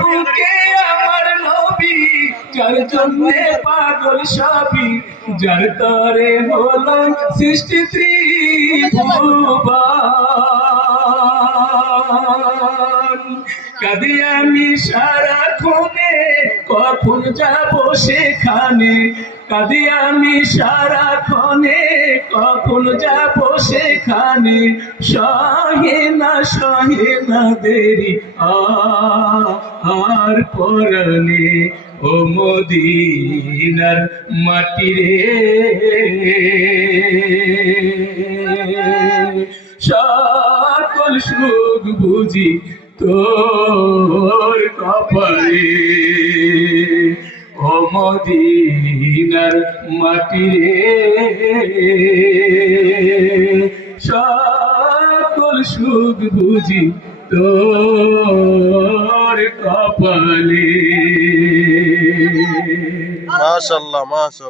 বুকে আমার নবী, যার জন্যে পাগল সবই, যার তরে হলো সৃষ্টি ত্রিভুবন। কাঁদি আমি সারাক্ষণে, কখন যাব সেখানে, কাঁদি আমি সারাক্ষণে, কখন যাব সেখানে, সহে না দেরি আর পরাণে, ও মদিনার মাটি রে, সকল সুখ বুঝি তোর কপালে, ও মদিনার মাটি রে, সকল সুখ বুঝি তোর কপালে। মাশাআল্লাহ, মাশাআল্লাহ।